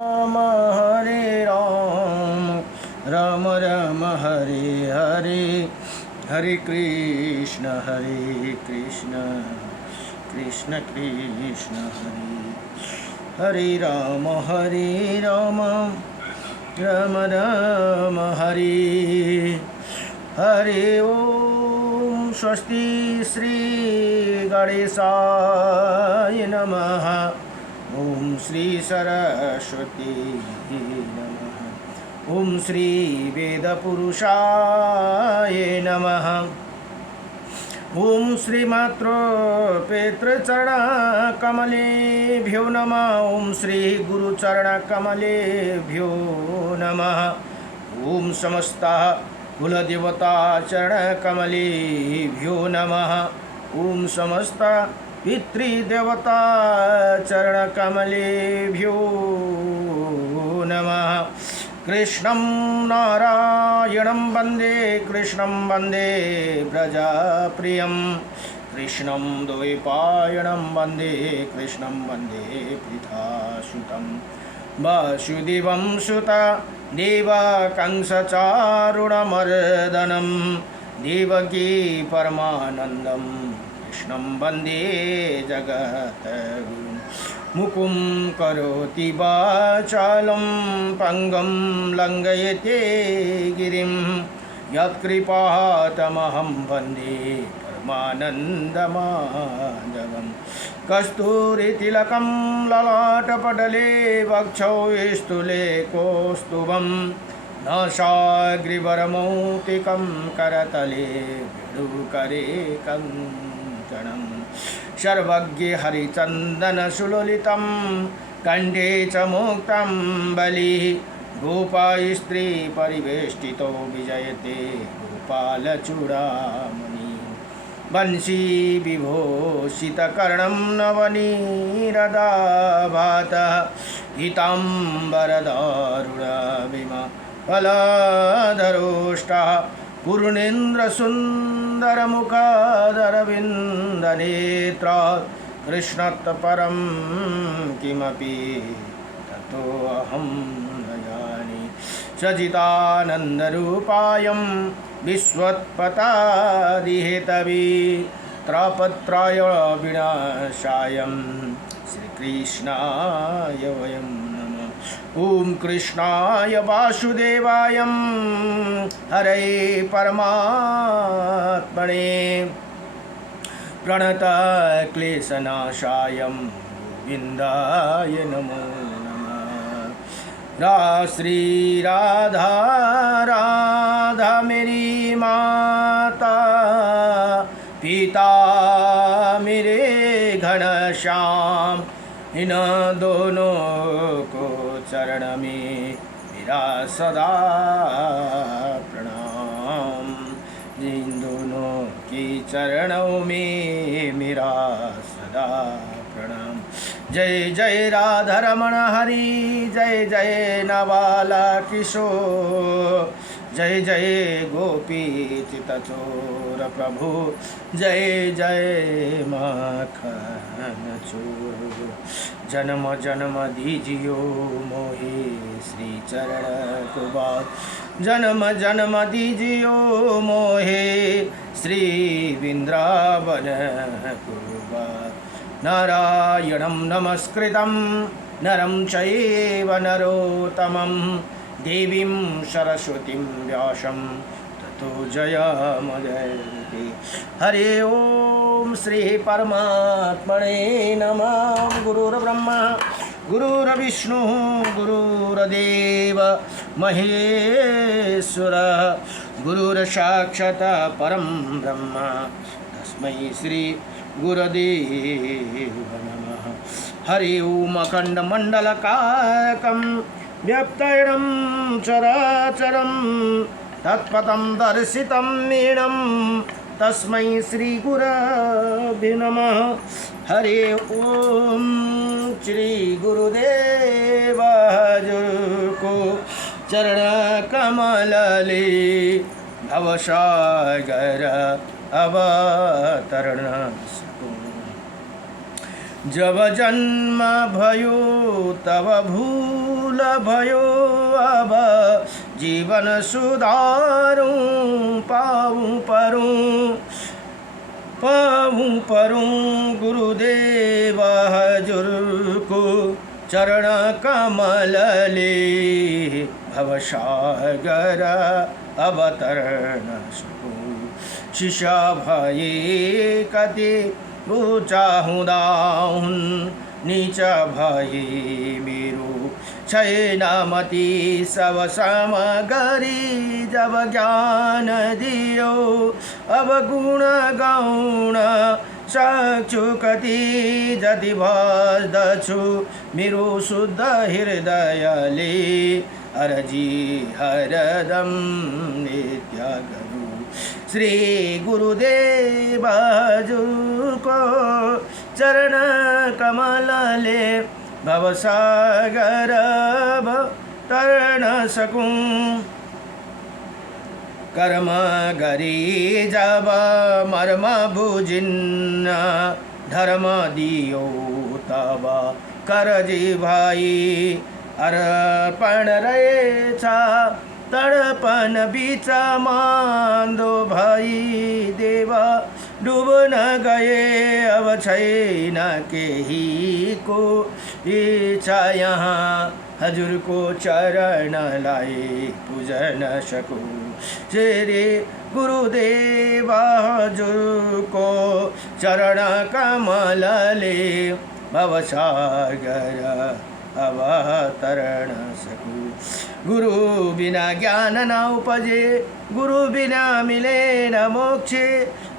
राम हरे राम राम राम हरे हरे हरे कृष्ण कृष्ण कृष्ण हरे राम राम राम हरे हरे ओम स्वस्ति श्री गणेशाय नमः। ओम श्री सरस्वती नमः। ओम श्री वेदपुरुषाय नमः। ओम श्री मातृ पितृचरण कमलेभ्यो नमः। ओम श्री गुरुचरण कमलेभ्यो नमः। ओम समस्त कुलदेवता चरण कमलेभ्यो नमः। ओम समस्त पितृदेवता चरण कमलेभ्यो नमः। कृष्णं नारायणं वन्दे कृष्णं वन्दे प्रजाप्रियं कृष्णं द्वैपायनं वन्दे कृष्णं वन्दे पृथासुतं वासुदेवं सुता देवकंसचारुणमर्दनं देवकी परमानन्दं कृष्णं वन्दे जगद्गुरुं मुकुं करोति वाचालं पङ्गं लङ्घयते गिरिं यत्कृपातमहं वन्दे परमानन्दमाधवं कस्तूरितिलकं ललाटपटले वक्षौ स्थूले कौस्तुभं नासाग्रिवरमौक्तिकं करतले विडुकरे कञ्चनं सर्वज्ञे हरिचन्दनसुललितं कण्ठे च मुक्तं बलिः गोपास्त्री परिवेष्टितो विजयते गोपालचूडामणि वंशी विभूषितकर्णं नवनीरदाभातः पीताम्बरदारुणविमा फलधरोष्टः पूर्णेन्द्रसुन्दरमुखादरविन्दनेत्रा कृष्णात्परं किमपि ततोऽहं न जाने सच्चिदानन्दरूपायं विश्वोत्पत्यादिहेतवे त्रापत्राय विनाशायं श्रीकृष्णाय वयं नमः। ओम कृष्णाय वासुदेवाय हरे परमात्मने प्रणतक्लेशनाशाय गोविन्दाय नमो नमः। श्री राधा राधा मेरी माता पिता मेरे घनश्याम इन दोनों को चरण में मेरा सदा प्रणाम। इन दोनों की चरणों में मेरा सदा प्रणाम। जय जय राधा रमण हरि जय जय नवाला किशोर जय जय गोपी चितचोर प्रभु जय जय माखन चोर। जन्म जन्म दीजियो मोहे श्री चरण को बात जन्म जन्म दीजियो मोहे श्री वृंदावन को बात। नारायणं नमस्कृतं नरं चैव नरोत्तमं देवीं सरस्वतीं व्यासं ततो जयमुदीरये। हरे ओम श्री परमात्मने नमः। गुरुर्ब्रह्मा गुरुर्विष्णु गुरुर्देव महेश्वर गुरुर्साक्षात् परं ब्रह्म तस्मै श्री गुरुदेव नमः। हरि ओम अखण्डमण्डलकाकं व्याप्तयनं चराचरं तत्पदं दर्शितं मीनं तस्मै श्री गुरवे नमः। हरि ओम श्री गुरुदेव को चरण कमलले भवसागर अवतरण जब जन्म भयो तब भूल भयो अब जीवन सुधारूं पाऊं परूं गुरुदेव हजूर को चरण कमल ले भवसागर अवतरण सकूं शिष्य भये कति ऊंचा हुँदा हुन् नीच भए मेरो छैन मति सब सामगरी जब ज्ञान दियो अब गुण गाउन सक्छु कति जति बस्दछु मेरो शुद्ध हृदयले अरजी हरदम नित्य गरु श्री गुरुदेव हजुरको चरण कमलले भवसागर तरण सकूं कर्म गरी जब मर्म बुझिन्न धर्म दियो तब करजी भाइ अर्पण रहेछ तडपन बीच मान्दो भई देवा डुब्न गए अब छैन केहीको इच्छा यहाँ हजुरको चरणलाई पूजन सकूं श्री गुरुदेव हजुरको चरण कमलले भवसागर अवतरण सकूं गुरु बिना ज्ञान न उपजे गुरु बिना मिले न मोक्ष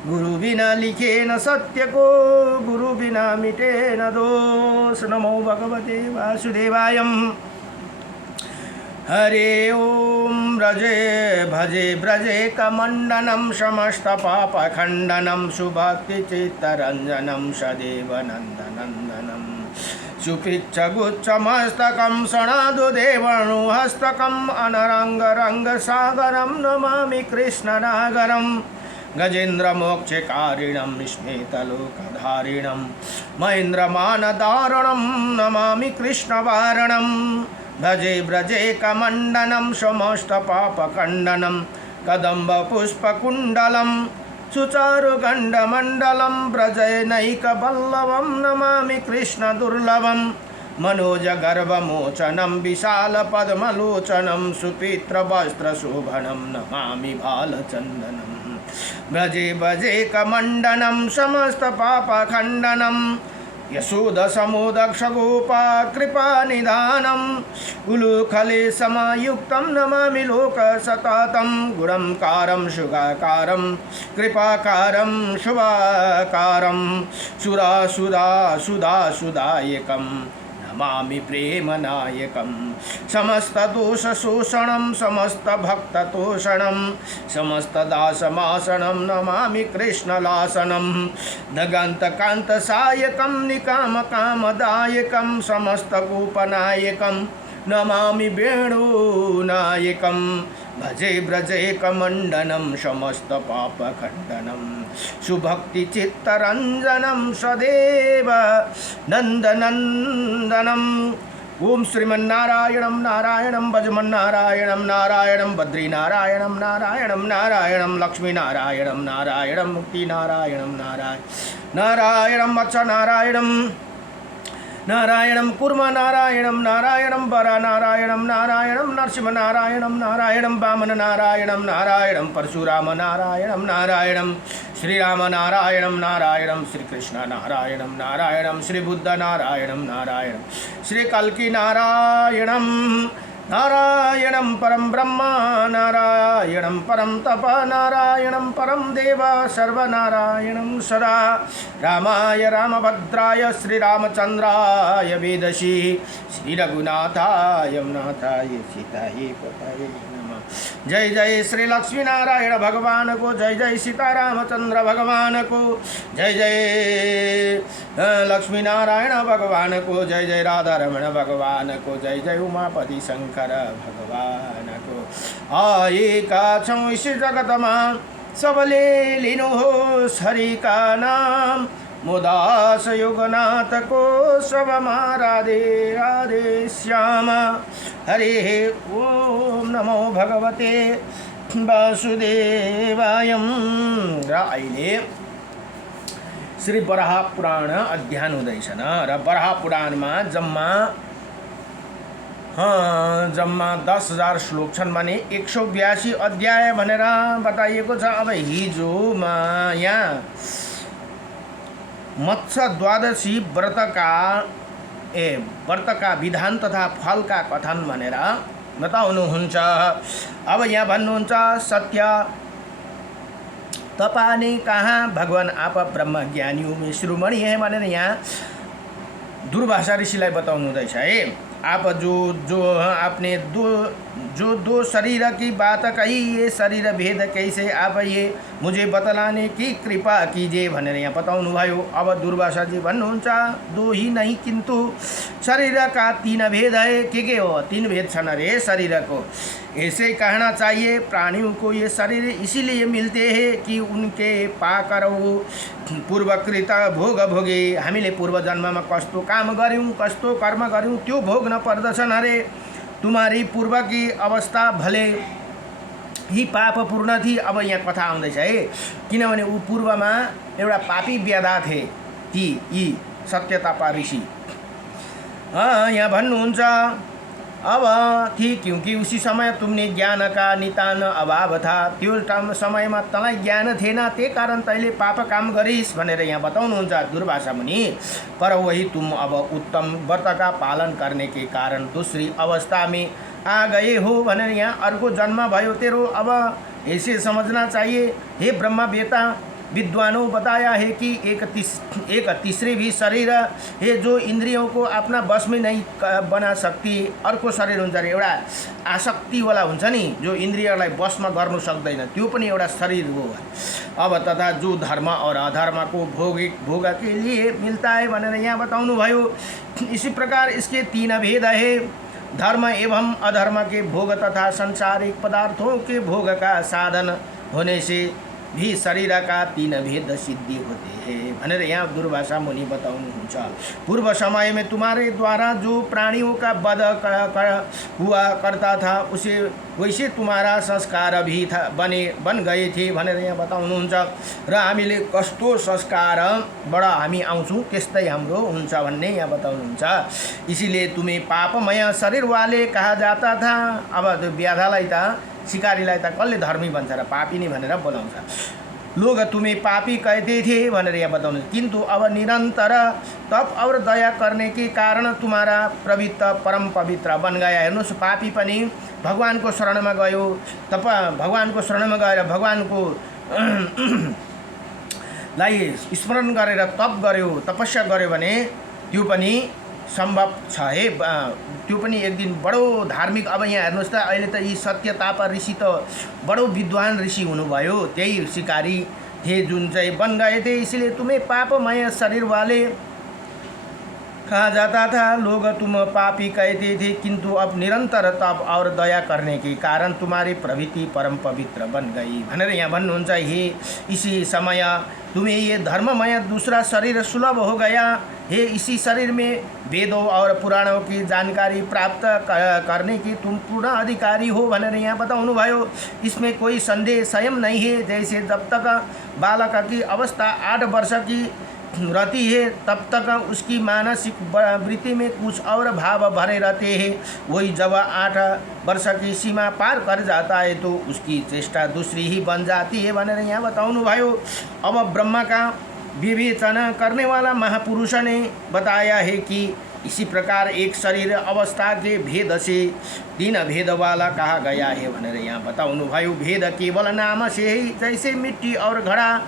गुरु बिना लिखे न सत्य को गुरु बिना मिटे न दोष नमो भगवते वासुदेवाय हरे ओम व्रजे भजे ब्रजे कमंडनम समस्त पाप खंडनम सुभक्ति चित्तरंजनम सदेव नंदनंदनम सुपिच्छगुच्छमस्तकं सणादुदेवनुहस्तकम् अनरङ्गरङ्गसागरं नमामि कृष्णनागरं गजेन्द्रमोक्षकारिणं स्मेतलोकधारिणं महेन्द्रमानदारणं नमामि कृष्णवारणं भजे व्रजे कमण्डनं समस्तपापखण्डनं कदम्बपुष्पकुण्डलं सुचारुगण्डमण्डलं व्रजनैकवल्लभं नमामि कृष्णदुर्लभं मनोजगर्भमोचनं विशालपद्मलोचनं सुपित्रवस्त्रशोभनं नमामि बालचन्दनं व्रजे भजे कमण्डनं समस्तपापखण्डनं यशोदशमोदक्षगोपा कृपानिधानं उलूखले समायुक्तं नमामि लोकसततं गुणंकारं शुगाकारं कृपाकारं शुभाकारं सुरासुदासुदासुदायकं नमामि प्रेमनायकं समस्तदोषशोषणं समस्तभक्ततोषणं समस्तदासमासनं नमामि कृष्णलासनं दगन्तकान्तसायकं निकामकामदायकं समस्तगोपनायकं नमामि वेणुनायकं भजे व्रजे कमण्डनं समस्तपापखण्डनं सुभक्तिचित्तरञ्जनं सदेव नन्दनन्दनं ओम श्रीमन्नारायणं नारायणं भजमन्नारायणं नारायणं बद्रीनारायणं नारायणं नारायणं लक्ष्मीनारायणं नारायणं मुक्तिनारायणं नारायणं मत्स्यनारायणं नारायणं कूर्मनारायणं नारायणं वरनारायणं नारायणं नरसिंहनारायणं नारायणं वामननारायणं नारायणं परशुरामनारायणं नारायणं श्रीरामनारायणं नारायणं श्रीकृष्णनारायणं नारायणं श्रीबुद्धनारायणं नारायणं श्रीकल्किनारायणं नारायणं परं ब्रह्म नारायणं परं तप नारायणं परं देव सर्वनारायणं सदा रामाय रामभद्राय श्रीरामचन्द्राय वेदसी श्रीरघुनाथाय नाथाय सीताय पतये नमः जय जय श्री लक्ष्मीनारायण भगवान को जय जय सीतारामचंद्र भगवान को जय जय लक्ष्मीनारायण भगवान को जय जय राधारमण भगवान को जय जय उमापति शंकर भगवान को आएका छौं इस जगतमा सबले लिनुहोस् हरि का नाम मोदास युगनाथ को स्वमाराधे राधे श्याम। हरे ओम नमो भगवते वासुदेवाय। र अहिले श्री वराह पुराण अध्ययन हुँदैछन् र वराह पुराणमा जम्मा 10,000 श्लोक छन् भने 182 अध्याय भनेर बताइएको छ। अब हिजोमा यहाँ मत्स्य द्वादशी व्रतका विधान तथा फलका कथन भनेर बताउनुहुन्छ। अब यहाँ भन्नुहुन्छ सत्य तपाने कहाँ भगवान आप ब्रह्म ज्ञानियों में शिरोमणि है भनेर यहाँ दुर्वासा ऋषिलाई बताउनु हुँदैछ है। आप जो आपने दो शरीर की बात कही, ये शरीर भेद कैसे आप ये मुझे बतलाने की कृपा कीजिए भनेर यहाँ बताउनु भयो। अब दुर्वासा जी भन्नुहुन्छ दो ही नहीं किंतु शरीर का 3 भेद है। के हो? 3 भेद छन् अरे शरीर को। ऐसे कहना चाहिए प्राणियों को ये शरीर इसीलिए मिलते हैं कि उनके पाकर वो पूर्वकृत भोग भोगे। हामीले पूर्व जन्ममा कस्तो काम गर्यौं, कस्तो कर्म गर्यौं त्यो भोग्न पर्दछन् अरे। तुम्हारी पूर्व की अवस्था भले ही पापपूर्ण थी। अब यहाँ कथा आउँदैछ है, किनभने ऊ पूर्वमा एउटा पापी व्याधा थे ती यी सत्यतापा ऋषि। यहाँ भन्नुहुन्छ अब थी क्योंकि उसी समय तुमने ज्ञान का नितान अभाव था। त्यो समयमा तँलाई ज्ञान थिएन, त्यही कारण तैँले पाप काम गरिस् भनेर यहाँ बताउनुहुन्छ दुर्वासा मुनि। पर वही तुम अब उत्तम व्रत का पालन करने के कारण दूसरी अवस्था में आ गए हो भनेर यहाँ अर्को जन्म भयो तेरो। अब ऐसे समझना चाहिए हे ब्रह्मवेता विद्वानों बताया है कि एक तीसरे भी शरीर है जो इंद्रियों को अपना बस में नहीं बना सकती। अर्को शरीर हुन्छ रे, एउटा आसक्ति वाला हुन्छ नि, जो इन्द्रियलाई बसमा गर्नु सक्दैन, त्यो पनि एउटा शरीर हो। अब तथा जो धर्म और अधर्म को भोग के लिए मिलता है भनेर यहाँ बताउनु भयो। इसी प्रकार इसके 3 भेद है, धर्म एवं अधर्म के भोग तथा सांसारिक पदार्थों के भोग का साधन होने से भी शरीर का 3 भेद सिद्धि होते हैं भनेर यहाँ दुर्वासा मुनि बताउनुहुन्छ। पूर्व समय में तुम्हारे द्वारा जो प्राणियों का वध हुआ करता था उसे वैसे तुम्हारा संस्कार भी था बन गए थे भनेर यहाँ बताउनुहुन्छ। र हामीले कस्तो संस्कारबाट हामी आउँछौँ त्यस्तै हाम्रो हुन्छ भन्ने यहाँ बताउनुहुन्छ। इसीलिए तुम्हें पापमय शरीर वाले कहा जाता था। अब त्यो व्याधालाई त शिकारीलाई त कसले धर्मी भन्छ र पापी नै भनेर बोलाउँछ। लोग तुम्हें पापी कहते थे भनेर यहाँ बताउनु। किंतु अब निरंतर तप और दया करने के कारण तुम्हारा प्रवृत्त परम पवित्र बन गया। हेर्नुहोस्, पापी पनि भगवानको शरणमा गयो, भगवानको शरणमा गएर भगवानको लाई स्मरण गरेर तप गर्यो, तपस्या गर्यो भने त्यो पनि सम्भव छ है। त्यो पनि एक दिन बडो धार्मिक। अब यहाँ हेर्नुहोस् त, अहिले त यी सत्यतापा ऋषि त बडो विद्वान ऋषि हुनुभयो, त्यही शिकारी थे जुन चाहिँ बन गए थे। इसलिए तुम्हें पापमय शरीर वाले कहा जाता था। लोग तुम पापी कहते थे, किंतु अब निरंतर तप और दया करने के कारण तुम्हारी प्रवृत्ति परम पवित्र बन गई भनेर यहाँ भन्नुहुन्छ। हे इसी समय तुम्हें ये धर्ममय दूसरा शरीर सुलभ हो गया। हे इसी शरीर में वेदों और पुराणों की जानकारी प्राप्त करने की तुम पूर्ण अधिकारी हो भनेर यहाँ बताउनु भयो। इसमें कोई संदेह स्वयं नहीं है। जैसे जब तक बालक की अवस्था 8 वर्ष की रहती है तब तक उसकी मानसिक वृत्ति में कुछ और भाव भरे रहते हैं। वही जब 8 वर्ष की सीमा पार कर जाता है तो उसकी चेष्टा दूसरी ही बन जाती है भनेर यहाँ बताउनु भयो। अब ब्रह्मा का विवेचना करने वाला महापुरुष ने बताया है कि इसी प्रकार एक शरीर अवस्था के भेद से 3 भेद वाला कहा गया है भनेर यहाँ बताउनु भयो। भेद केवल नाम से ही, जैसे मिट्टी और घड़ा,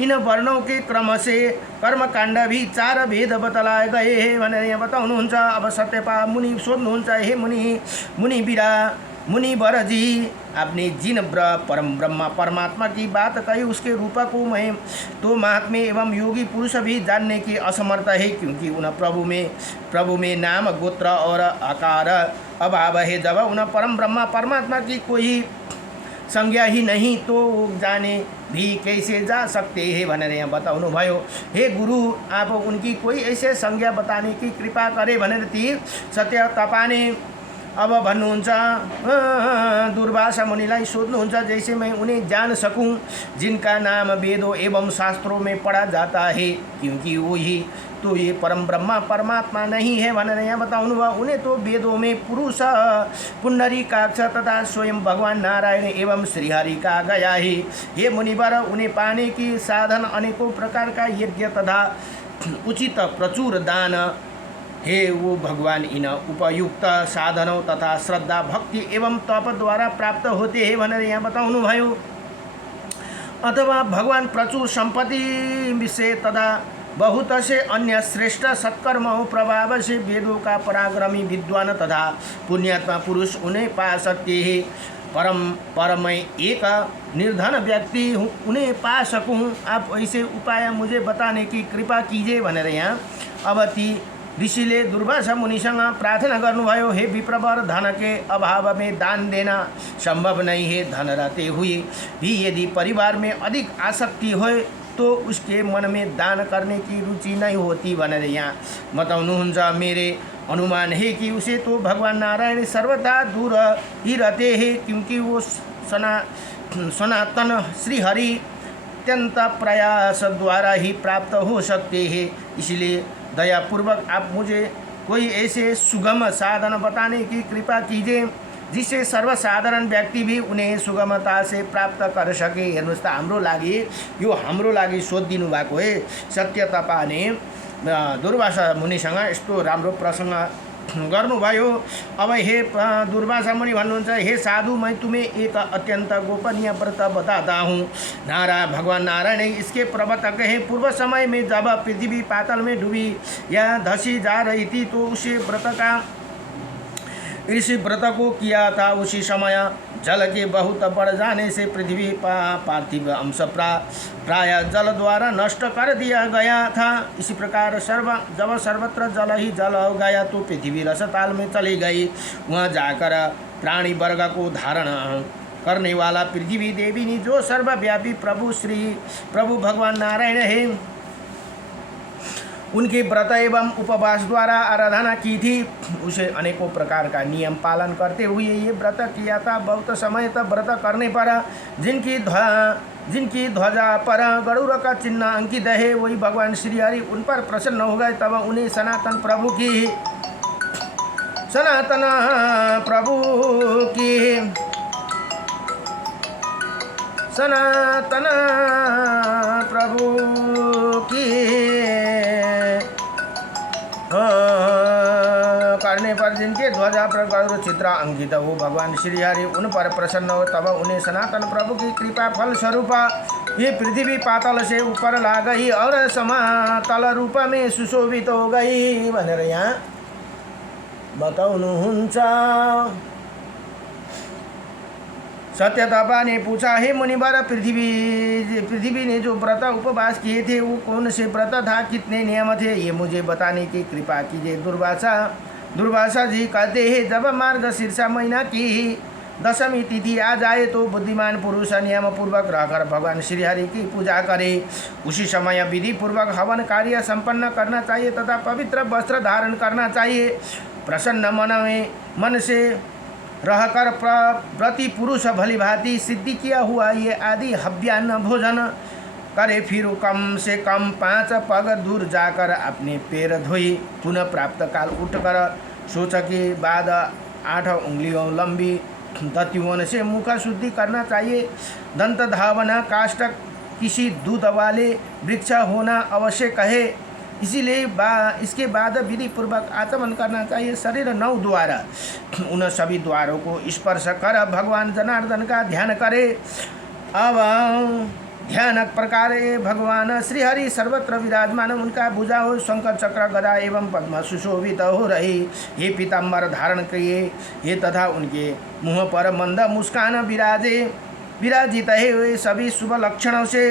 इन वर्णों के क्रम से कर्मकाण्ड भी 4 भेद बतलाए गए हैं भनेर यहाँ बताउनुहुन्छ। अब सत्यपा मुनि सोध्नुहुन्छ, हे मुनि बिरा मुनिवर जी, आपने जिन परम ब्रह्मा परमात्मा की बात कही उसके रूप को मैं तो महात्म्य एवं योगी पुरुष भी जानने की असमर्थ है, क्योंकि उन प्रभु में नाम गोत्र और आकार अभाव है। जब उन परम ब्रह्मा परमात्मा की कोई संज्ञा ही नहीं तो जाने भी कैसे जा सकते हैं भनेर यहाँ बताउनु भयो। हे गुरु, आप उनकी कोई ऐसे संज्ञा बताने की कृपा करे भनेर ती सत्य तपाने अब भन्नुहुन्छ। दुर्वासा मुनिलाई सोध्नुहुन्छ, जैसे मैं उन्हें जान सकूं जिनका नाम वेदों एवं शास्त्रों में पढ़ा जाता है, क्योंकि वही तो ये परम ब्रह्मा परमात्मा नहीं है भनेर यहाँ बताउनु भयो। उन्हें तो वेदों में पुरुष, पुंडरीकाक्ष तथा स्वयं भगवान नारायण एवं श्रीहरि कहा गया है। ये मुनिवर, उन्हें पाने की साधन अनेकों प्रकार का यज्ञ तथा उचित प्रचुर दान हे वो भगवान इन उपयुक्त साधनों तथा श्रद्धा भक्ति एवं तप द्वारा प्राप्त होते हैं भनेर यहाँ बताउनु भयो। अथवा भगवान प्रचुर संपत्ति विषय तथा बहुत से अन्य श्रेष्ठ सत्कर्मों प्रभाव से वेदों का पराक्रमी विद्वान तथा पुण्यात्मा पुरुष उन्हें पा सकते हैं। परम एक निर्धन व्यक्ति उन्हें पा सकूं, आप ऐसे उपाय मुझे बताने की कृपा कीजिए भनेर यहाँ अब ती ऋषिले दुर्वासा मुनिसँग प्रार्थना गर्नुभयो। हे विप्रवर, धन के अभाव में दान देना संभव नहीं है। धन रहते हुए भी यदि परिवार में अधिक आसक्ति हो तो उसके मन में दान करने की रुचि नहीं होती भनेर यहाँ बताउनुहुन्छ। मेरे अनुमान है कि उसे तो भगवान नारायण सर्वदा दूर ही रहते हैं, क्योंकि वो सनातन श्रीहरि अत्यंत प्रयास द्वारा ही प्राप्त हो सकते हैं। इसलिए दयापूर्वक आप मुझे कोई ऐसे सुगम साधन बताने की कृपा कीजिए जिससे सर्वसाधारण व्यक्ति भी उन्हें सुगमता से प्राप्त कर सके। हेर्नुहोस् त, हाम्रो लागि सोधिदिनु भएको है। सत्य तपाने दुर्वासा मुनिसँग यस्तो राम्रो प्रसङ्ग गर्नुभयो। अब हे दुर्वासा मुनि भन्नुहुन्छ, हे साधु, मैं तुम्हें एक अत्यंत गोपनीय व्रत बताता हूँ। भगवान नारायण इसके प्रवर्तक हैं। पूर्व समय में जब पृथ्वी पाताल में डूबी या धसी जा रही थी तो उसे इसी व्रत को किया था। उसी समय जल के बहुत बढ़ जाने से पृथ्वी पार्थिव अंश प्राय जल द्वारा नष्ट कर दिया गया था। इसी प्रकार जब सर्वत्र जल ही जल हो गया तो पृथ्वी रसताल में चली गई। वहाँ जाकर प्राणी वर्ग को धारण करने वाला पृथ्वी देवी ने, जो सर्वव्यापी प्रभु भगवान नारायण है, उनके व्रत एवं उपवास द्वारा आराधना की थी। उसे अनेकों प्रकार का नियम पालन करते हुए ये व्रत किया था। बहुत समय तक व्रत करने पर जिनकी ध्वजा पर गरुड़ का चिन्ह अंकित है, वही भगवान श्रीहरि उन पर प्रसन्न हो गए। तब उन्हें सनातन प्रभु की करने पर जिनके ध्वजा पर गरुड़ चित्र अंकित हो, भगवान श्रीहरि उन पर प्रसन्न हो। तब उन्हें सनातन प्रभु की कृपा फल स्वरूप ये पृथ्वी पाताल से ऊपर ला गई और समतल रूप में सुशोभित हो गई भनेर यहाँ बताउनुहुन्छ। सत्य तपा ने पूछा, हे मुनिवर, पृथ्वी ने जो व्रत उपवास किए थे वो कौन से व्रत था, कितने नियम थे, ये मुझे बताने की कृपा कीजिए। दुर्वासा जी कहते हैं, जब मार्गशीर्ष महीना की दशमी तिथि आ जाए तो बुद्धिमान पुरुष नियम पूर्वक रहकर भगवान श्रीहरि की पूजा करे। उसी समय विधि पूर्वक हवन कार्य संपन्न करना चाहिए तथा पवित्र वस्त्र धारण करना चाहिए। प्रसन्न मन से रहकर प्रति पुरुष भली भांति सिद्धि किया हुआ ये आदि हव्यान्न भोजन करे। फिर कम से कम 5 पग दूर जाकर अपने पैर धोई पुनः प्राप्त काल उठकर शौच के बाद 8 उंगलियों लंबी दतियों से मुख शुद्धि करना चाहिए। दंत धावना काष्ठ किसी दूध वाले वृक्ष होना आवश्यक है। इसीलिए इसके बाद विधि पूर्वक आचमन करना चाहिए। शरीर 9 द्वार, उन सभी द्वारों को स्पर्श कर भगवान जनार्दन का ध्यान करे। अब ध्यान प्रकार भगवान श्रीहरि सर्वत्र विराजमान, उनका भुजाओं शंकर चक्र गदा एवं पद्म सुशोभित हो रही। ये पीताम्बर धारण किए ये तथा उनके मुँह पर मंद मुस्कान विराजित है। वे सभी शुभ लक्षणों से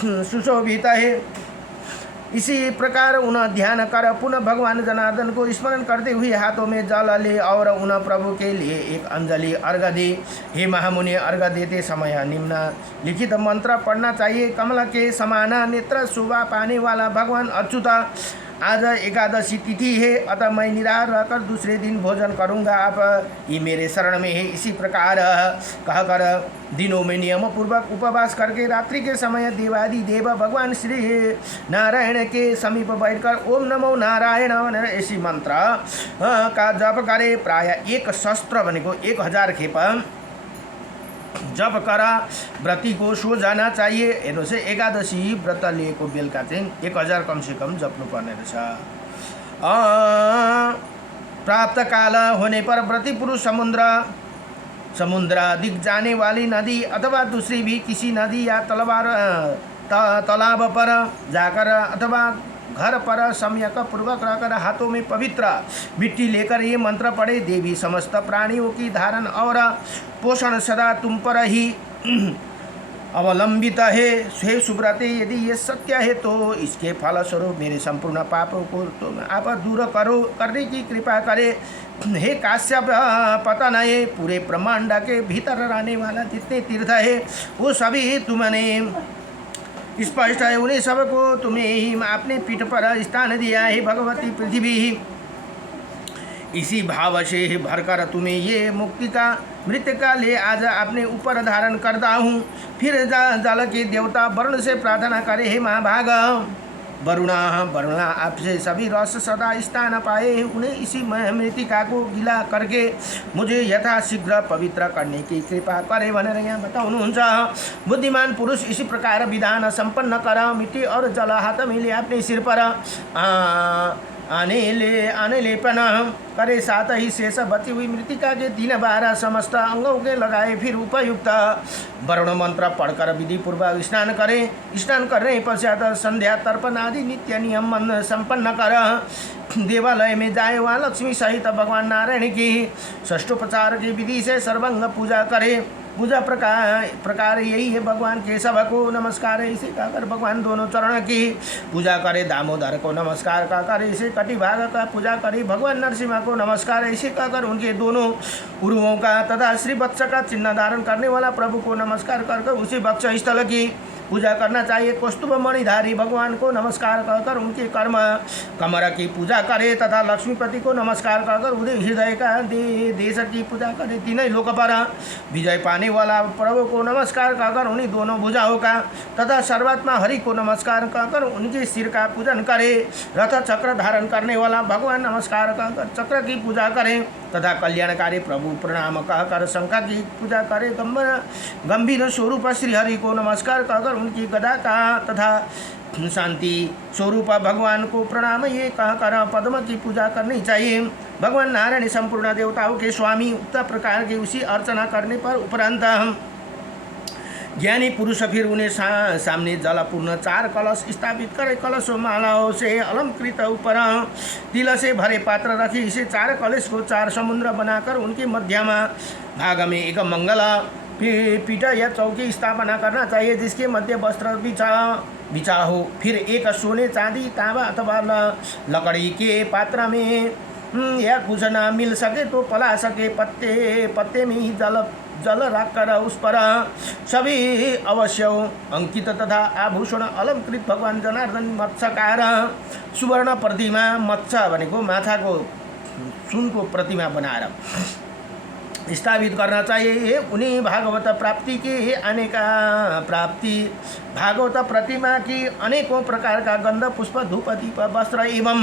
सुशोभित है। इसी प्रकार उन्हें ध्यान कर पुनः भगवान जनार्दन को स्मरण करते हुए हाथों में जल ले और उन्हें प्रभु के लिए एक अंजलि अर्घ दे। हे महामुनि, अर्घ देते समय निम्नलिखित मंत्र पढ़ना चाहिए। कमल के समान नेत्र शोभा पाने वाला भगवान अच्युत, आज एकादशी तिथि है, अतः मैं निराहार रहकर दूसरे दिन भोजन करूंगा। आप ये मेरे शरण में है। इसी प्रकार कहकर दिनों में नियम पूर्वक उपवास करके रात्रि के समय देवादि देव भगवान श्री नारायण के समीप बैठकर ओम नमो नारायण ऐसी मंत्र का जप करे। प्राय एक शस्त्र भनेको 1000 खेप जप करा व्रती को सो जाना चाहिए। हेर्नुहोस् है, एकादशी व्रत लिएको बेलुका चाहिँ 1000 कमसेकम जप्नुपर्ने रहेछ। प्राप्त काल होने पर व्रती पुरुष समुद्राधिक जाने वाली नदी अथवा दूसरी भी किसी नदी या तालाब पर जाकर अथवा घर पर सम्यक पूर्वक रहकर हाथों में पवित्र मिट्टी लेकर ये मंत्र पढ़े। देवी समस्त प्राणियों की धारण और पोषण सदा तुम पर ही अवलंबित है। हे सुब्रते, यदि ये सत्य है तो इसके फलस्वरूप मेरे संपूर्ण पापों को तो आप दूर करने की कृपा करे। हे काश्यप, पता नहीं पूरे ब्रह्मांड के भीतर रहने वाला जितने तीर्थ है वो सभी तुमने स्पष्ट है, उन्हें सबको तुम्हें ही अपने पीठ पर स्थान दिया है। भगवती पृथ्वी इसी भाव से भरकर तुम्हें ये मुक्ति का मृत्यु का ले आज अपने ऊपर धारण करता हूँ। फिर जल के देवता वरुण से प्रार्थना करे। हे महाभाग वरुणा आपसे सभी रस सदा स्थान पाए, उन्हें इसी मृतिका को गिला करके मुझे यथाशीघ्र पवित्र करने की कृपा करे भनेर यहाँ बताउनुहुन्छ। बुद्धिमान पुरुष इसी प्रकार विधान संपन्न कर मिट्टी और जल हाथ में ले अपने सिर पर आने लेपन करे, साथ ही शेष बची हुई मृतिका के 3 बार समस्त अंगों के लगाए। फिर उपयुक्त वरुण मंत्र पढ़कर विधि पूर्वक स्नान करे। स्नान करने पश्चात संध्या तर्पण आदि नित्य नियम संपन्न कर देवालय में जाए, वहाँ लक्ष्मी सहित भगवान नारायण की षष्ठोपचार की विधि से सर्वांग पूजा करे। पूजा प्रकार यही है। भगवान केशव को नमस्कार इसे कहकर भगवान दोनों चरण की पूजा करे। दामोदर को नमस्कार कहकर इसे कटिभाग का पूजा करे। भगवान नरसिंह को नमस्कार इसे कहकर उनके दोनों उरुओं का तथा श्रीवत्स का चिन्ह धारण करने वाला प्रभु को नमस्कार कर उसी वक्ष स्थल की पूजा करना चाहिए। कौस्तुभ मणिधारी भगवान को नमस्कार कहकर उनके कमर की पूजा करे तथा लक्ष्मीपति को नमस्कार कहकर उन्हें हृदय का देश की पूजा करे। तीनों लोक पर विजय पाने वाला प्रभु को नमस्कार कहकर उन्हीं दोनों भुजाओं का तथा सर्वात्मा हरि को नमस्कार कहकर उनके सिर का पूजन करे। रथ चक्र धारण करने वाला भगवान नमस्कार कहकर चक्र की पूजा करें तथा कल्याणकारी प्रभु प्रणाम कहकर शंखा की पूजा करे। गंभीर स्वरूप श्री हरि को नमस्कार कहकर उनकी गदा का तथा शांति स्वरूप भगवान को प्रणाम ये कहकर पद्म की पूजा करनी चाहिए। भगवान नारायण संपूर्ण देवताओं के स्वामी, उक्त प्रकार की उसी अर्चना करने पर उपरांत ज्ञानी पुरुष फिर उन्हें सामने जलपूर्ण 4 कलश स्थापित करे। कलश मालाओं से अलंकृत ऊपर तिल से भरे पात्र रखी इसे 4 कलश को 4 समुद्र बनाकर उनके मध्यम भाग में एक मंगल पीठ या चौकी स्थापना करना चाहिए, जिसके मध्य वस्त्र बिछा हो। फिर एक सोने चांदी तांबा अथवा लकड़ी के पात्र में या कुछ न मिल सके तो पला सके पत्ते में ही जल रखकर उस पर सभी अवश्य अंकित तथा आभूषण अलंकृत भगवान जनार्दन मत्स्यकार सुवर्ण प्रतिमा, मत्स्य भनेको माथाको सुनको प्रतिमा बनाएर स्थापित करना चाहिए। उन्हीं भागवत प्राप्ति के भागवत प्रतिमा की अनेकों प्रकार का गंध पुष्प धूप दीप वस्त्र एवं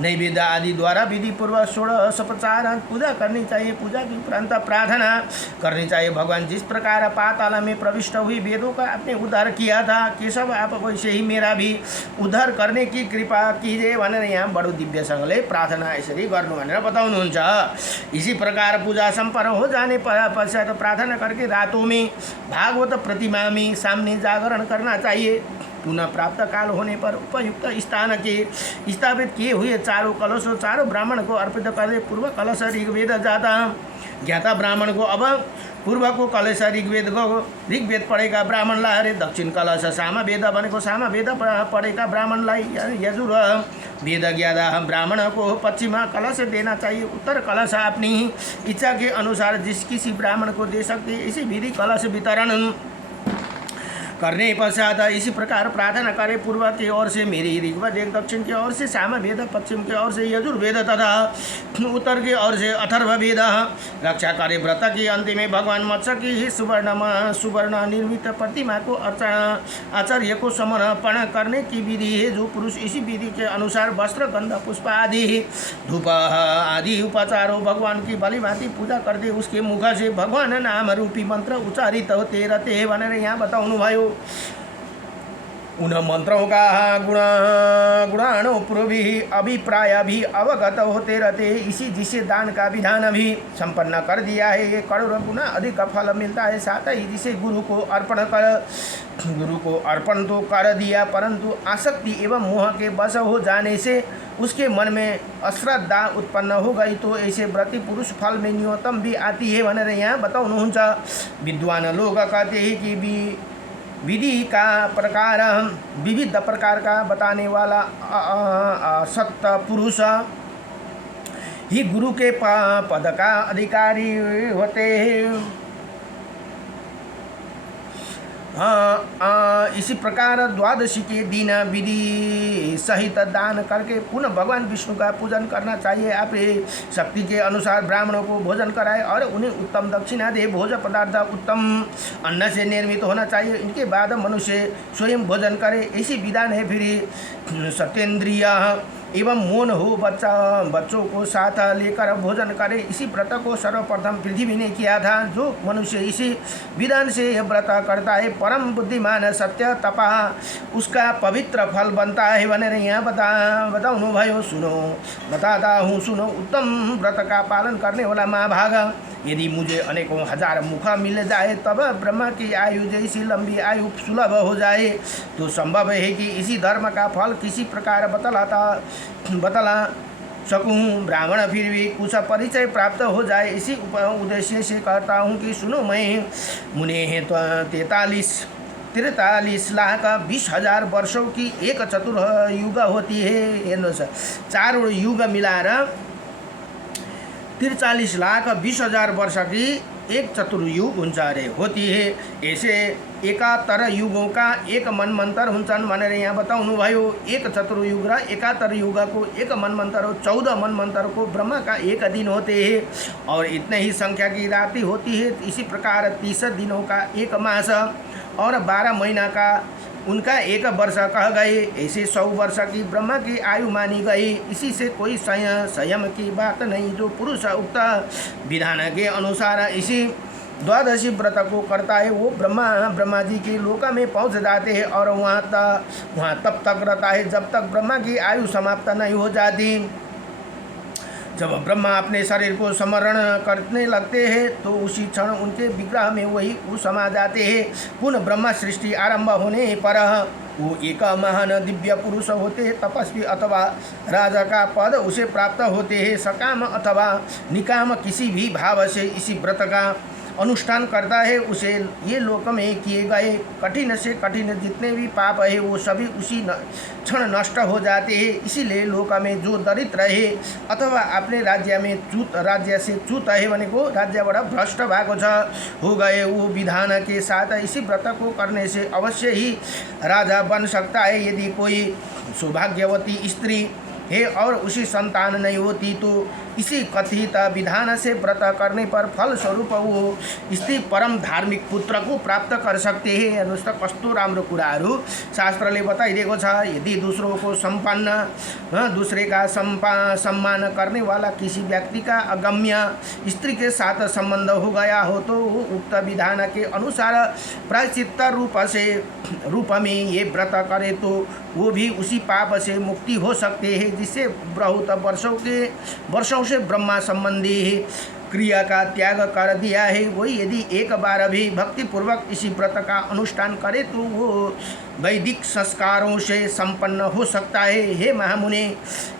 नैवेद्य आदि द्वारा विधि पूर्वक 16 पूजा करनी चाहिए। पूजा के उपरांत प्रार्थना करनी चाहिए। भगवान जिस प्रकार पाताल में प्रविष्ट हुई वेदों का आपने उद्धार किया था, केशव आप वैसे ही मेरा भी उद्धार करने की कृपा कीजिए भनेर यहाँ बडो दिव्यसँगले प्रार्थना यसरी गर्नु भनेर बताउनुहुन्छ। इसी प्रकार पूजा सम्पन्न हो जाने पश्चात प्रार्थना करके रातों में भागवत प्रतिमा में सामने जागरण करना चाहिए। पुनः प्राप्त काल होने पर उपयुक्त स्थान के स्थापित किए हुए 4 कलश 4 ब्राह्मण को अर्पित करे। पूर्व कलश ऋग्वेद ज्ञाता ब्राह्मण को अब पूर्व को कलश ऋग्वेद ऋग्वेद पढेका ब्राह्मणलाई अरे दक्षिण कलश सामवेद भनेको सामवेद पढेका ब्राह्मणलाई यजुर वेद ज्ञाता ब्राह्मण को पश्चिमा कलश देना चाहिए, उत्तर कलश अपनी इच्छा के अनुसार जिस किसी ब्राह्मण को दे सकते। इसी विधि कलश वितरण करने पश्चात इसी प्रकार प्रार्थना करे, पूर्व की ओर से मेरी ऋग्वेद, दक्षिण की ओर से सामवेद, पश्चिम की ओर से यजुर्वेद तथा उत्तर की ओर से अथर्ववेद। रक्षा करे व्रत की अंतिम में भगवान मत्स्य की ही सुवर्ण निर्मित प्रतिमा को आचार्य को समर्पण करने की विधि है। जो पुरुष इसी विधि के अनुसार वस्त्र, गंध, पुष्प आदि, धूप आदि उपचारों भगवान की भलीभांति पूजा करते, उसके मुख से भगवान नाम रूपी मंत्र उच्चारित होते रहते हैं भनेर यहाँ बताउनु भयो। उन मंत्रों का गुणाणों पूर्वी अभिप्राय भी अवगत होते रहते, इसी जिसे दान का विधान भी संपन्न कर दिया है। ये करोड़ों गुना अधिक फल मिलता है। साथ ही जिसे गुरु को अर्पण तो कर दिया, परंतु आसक्ति एवं मोह के वश हो जाने से उसके मन में अश्रद्धा उत्पन्न हो गई तो ऐसे व्रती पुरुष फल में न्यूनतम भी आती है भनेर यहाँ बताउनुहुन्छ। विद्वान लोग कहते हैं कि विधि का प्रकार विविध प्रकार का बताने वाला सत्य पुरुष ही गुरु के पद का अधिकारी होते हैं। इसी प्रकार द्वादशी के दिन विधि सहित दान करके पुनः भगवान विष्णु का पूजन करना चाहिए। अपने शक्ति के अनुसार ब्राह्मणों को भोजन कराए और उन्हें उत्तम दक्षिणा दे। भोजन पदार्थ उत्तम अन्न से निर्मित होना चाहिए। इनके बाद मनुष्य स्वयं भोजन करे, ऐसी विधान है। फिर सत्येंद्रिय एवं मौन हो बच्चों को साथ लेकर भोजन करे। इसी व्रत को सर्वप्रथम पृथ्वी ने किया था। जो मनुष्य इसी विधान से यह व्रत करता है परम बुद्धिमान सत्य तपा उसका पवित्र फल बनता है भनेर यहाँ बताउनु भयो। सुनो बताता हूँ, सुनो उत्तम व्रत का पालन करने वाला महाभाग, यदि मुझे अनेकों हजार मुख मिल जाए तब ब्रह्मा की आयु जैसी लंबी आयु सुलभ हो जाए तो संभव है कि इसी धर्म का फल किसी प्रकार बतला सकूँ। ब्राह्मण फिर भी कुछ परिचय प्राप्त हो जाए, इसी उद्देश्य से कहता हूँ कि सुनो, मैं मुने हैं तो 43 लाख 20,000 वर्षों की एक चतुर्युग होती है। हेर्नुहोस्, चारों युग मिलाएर 43 लाख 20,000 वर्ष की एक चतुर्युग हुन्छ अरे होती है। ऐसे 71 युगों का एक मनमंत्र हुन्छन् भनेर यहाँ बताउनु भयो। एक चतुर्युग र 71 युग को एक मनमंत्र हो। 14 मनमंत्र को ब्रह्मा का एक दिन होते हैं और इतने ही संख्या की रात्रि होती है। इसी प्रकार 30 दिनों का एक मास और 12 महीना का उनका एक वर्ष कह गए। ऐसे 100 वर्ष की ब्रह्मा की आयु मानी गई। इसी से कोई संयम की बात नहीं। जो पुरुष उक्त विधान के अनुसार इसी द्वादशी व्रत को करता है वो ब्रह्मा जी के लोक में पहुंच जाते हैं और वहाँ तब तक रहता है जब तक ब्रह्मा की आयु समाप्त नहीं हो जाती। जब ब्रह्मा अपने शरीर को स्मरण करने लगते हैं तो उसी क्षण उनके विग्रह में वही समा जाते हैं। पुनः ब्रह्मा सृष्टि आरंभ होने पर वो एक महान दिव्य पुरुष होते हैं। तपस्वी अथवा राजा का पद उसे प्राप्त होते हैं। सकाम अथवा निकाम किसी भी भाव से इसी व्रत का अनुष्ठान करता है उसे ये लोक में किए गए कठिन से कठिन जितने भी पाप है वो सभी उसी क्षण नष्ट हो जाते हैं। इसीलिए लोक में जो दरिद्र है अथवा अपने राज्य से च्युत है भनेको राज्यबाट भ्रष्ट भएको छ हो गए वो विधान के साथ इसी व्रत को करने से अवश्य ही राजा बन सकता है। यदि कोई सौभाग्यवती स्त्री है और उसी संतान नहीं होती तो इसी कथित विधान से व्रत करने पर फल स्वरूप वो स्त्री परम धार्मिक पुत्र को प्राप्त कर सकते हैं। हेर्नुहोस् त कस्तो राम्रो कुराहरू शास्त्रले बताइदिएको छ। यदि दूसरों को दूसरे का सम्मान करने वाला किसी व्यक्ति का अगम्य स्त्री के साथ संबंध हो गया हो तो उक्त विधान के अनुसार प्रायश्चित्त रूप में ये व्रत करे तो वो भी उसी पाप से मुक्ति हो सकते हैं जिससे बहुत वर्षों से ब्रह्मा संबंधी क्रिया का त्याग कर दिया है, वही यदि एक बार भी भक्तिपूर्वक इसी व्रत का अनुष्ठान करे तो वो वैदिक संस्कारों से संपन्न हो सकता है। हे महामुने,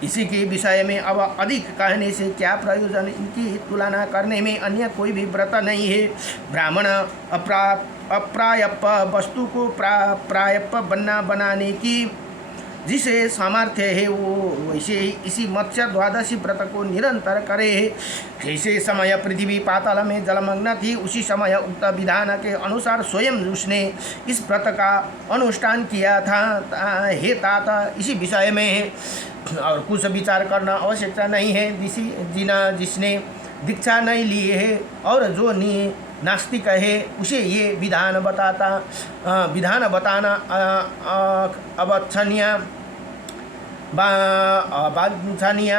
इसी के विषय में अब अधिक कहने से क्या प्रयोजन, इनकी तुलना करने में अन्य कोई भी व्रत नहीं है। ब्राह्मण अप्रायप वस्तु को प्रायप बनाने की जिसे सामर्थ्य है वो वैसे ही इसी मत्स्य द्वादशी व्रत को निरंतर करे। जैसे समय पृथ्वी पाताल में जलमग्न थी, उसी समय उक्त विधान के अनुसार स्वयं उसने इस व्रत का अनुष्ठान किया था। हे तात, इसी विषय में और कुछ विचार करना आवश्यकता नहीं है। जिसने दीक्षा नहीं ली है और जो नास्तिक है उसे ये विधान बताना अवांछनीय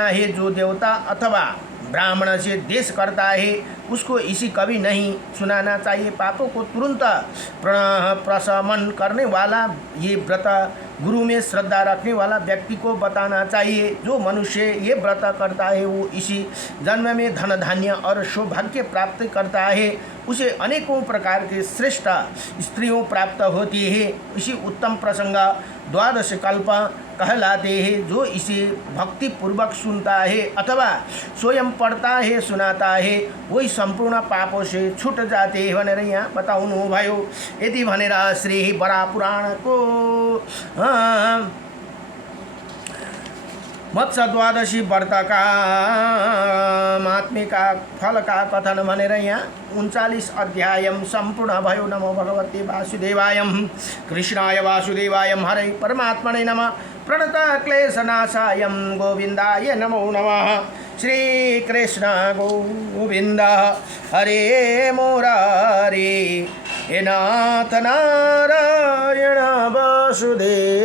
है। जो देवता अथवा ब्राह्मण से द्वेष करता है उसको इसी कभी नहीं सुनाना चाहिए। पापों को तुरंत प्रशमन करने वाला ये व्रत गुरु में श्रद्धा रखने वाला व्यक्ति को बताना चाहिए। जो मनुष्य ये व्रत करता है वो इसी जन्म में धन धान्य और सौभाग्य प्राप्त करता है। उसे अनेकों प्रकार के श्रेष्ठ स्त्रियों प्राप्त होती है। इसी उत्तम प्रसंग द्वादश कल्प कहलाते हैं। जो इसे भक्ति पूर्वक सुनता है अथवा स्वयं पढ़ता है सुनाता है वही संपूर्ण पापों से छूट जाते हैं भनेर यहाँ बताउनु भयो। यति भनेर श्री बरा पुराण को मत्स्य द्वादशी व्रत का महात्म्य का फल का कथन भनेर यहाँ 39 अध्याय संपूर्ण भयो। नमो भगवते वासुदेवाय, कृष्णाय वासुदेवाय, हरे परमात्मने नमः। प्रणत क्लेशनाशाय गोविंदाय नमो नमः। श्री कृष्ण गोविंद हरे मुरारी, हे नाथ नारायण वासुदेव।